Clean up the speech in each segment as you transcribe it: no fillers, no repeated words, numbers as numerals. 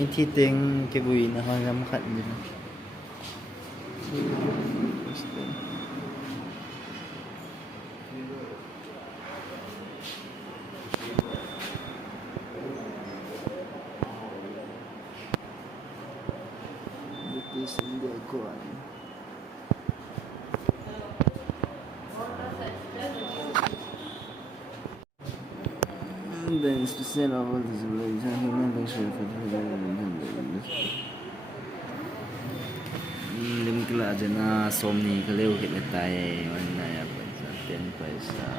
mấy thi tiếng cái bụi nó hơi găm khẩn gì nữa. Ben spesiell aber diese Leute haben wir schon lim kila jana somni kaleu hit letai mana ya ten paisa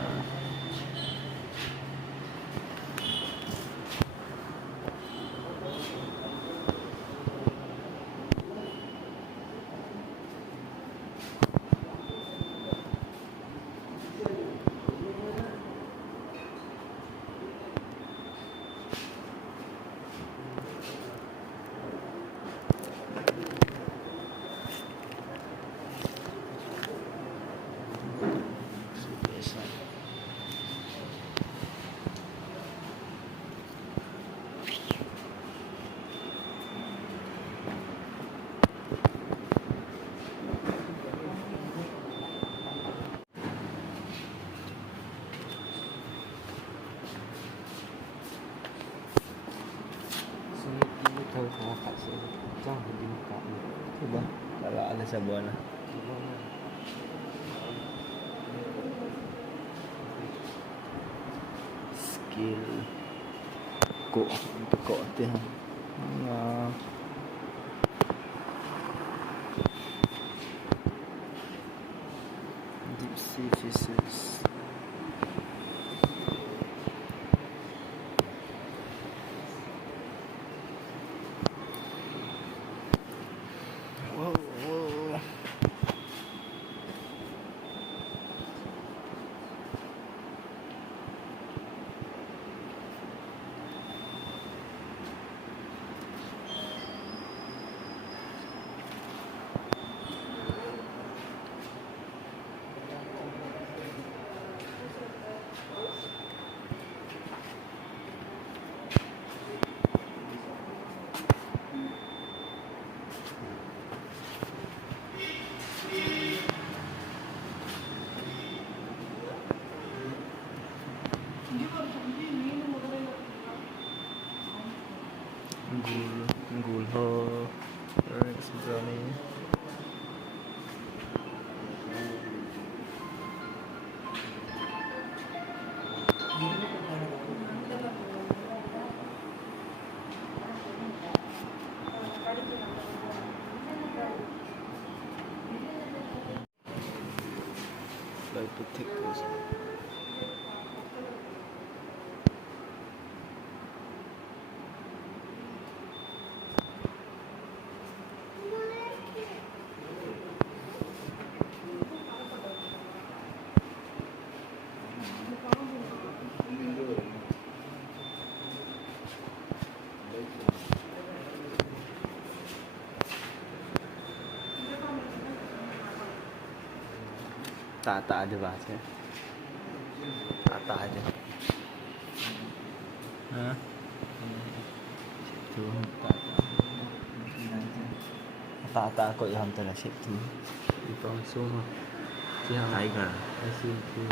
coba kalau ada sabun skill kok tu deep sea physics Gulho Rex Brownie like potatoes. Tak ada baca. Tak ada. Hah? Tu tak kot yang hantar lah shape tu. Di bawah semua. Siapa? Tiger. Asyik tu.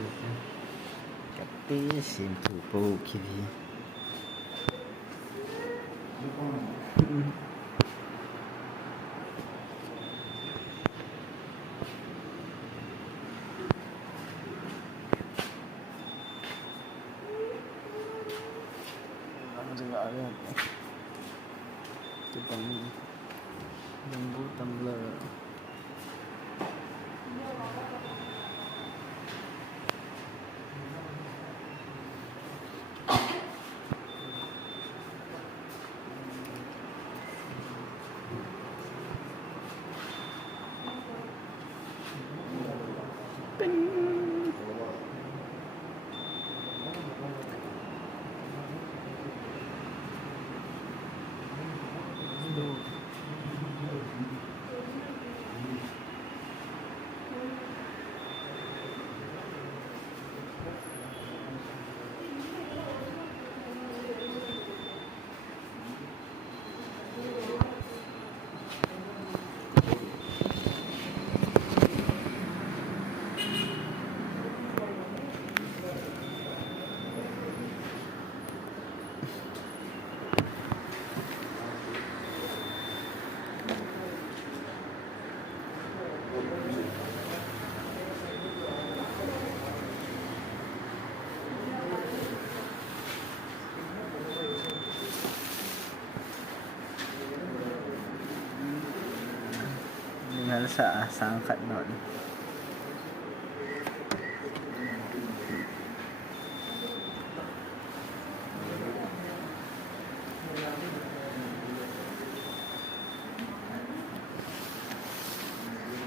Tapi sim tu bau kiri. Juga ada. Coba lembu tumbler. ngắn xạ sáng khẩn nọn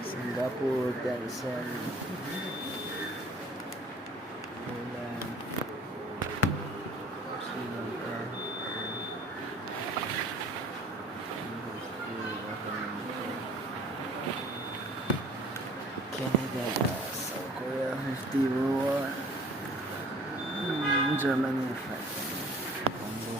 Singapore Tencent Thailand Sri Lanka Canada South Korea 51 Germany Congo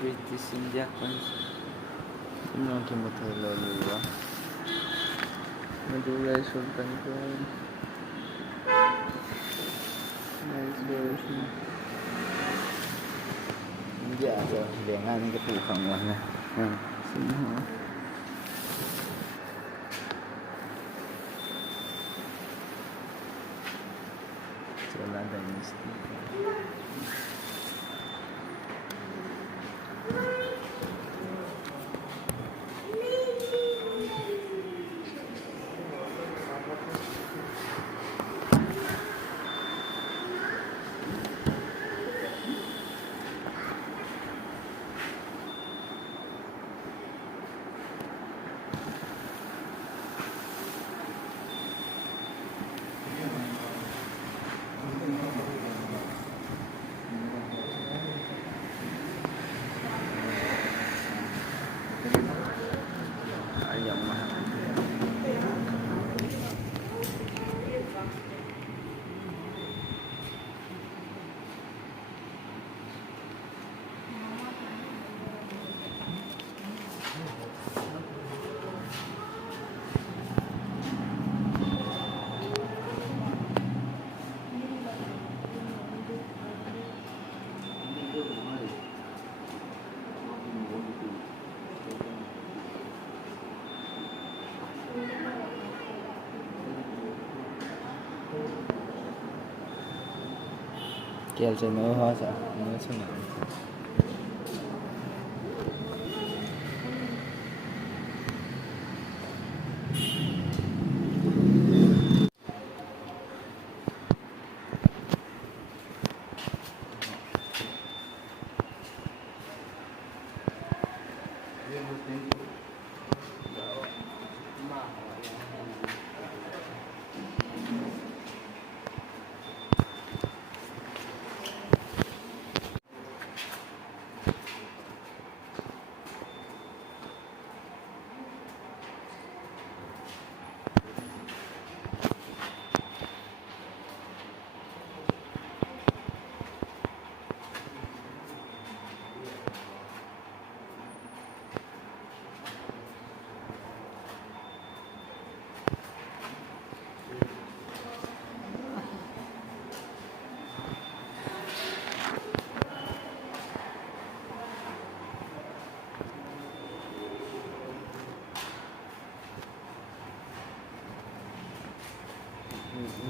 British India Gimana kita terlalu luar Madurai Sultan Khan Nice version India rồi dengan cái phụ phẩm này xin hỏi Jalan Dynasty ayam mahal Kêu cho nó hoa sao? Nó sao nào?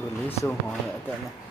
Beli suhu ya tak nak.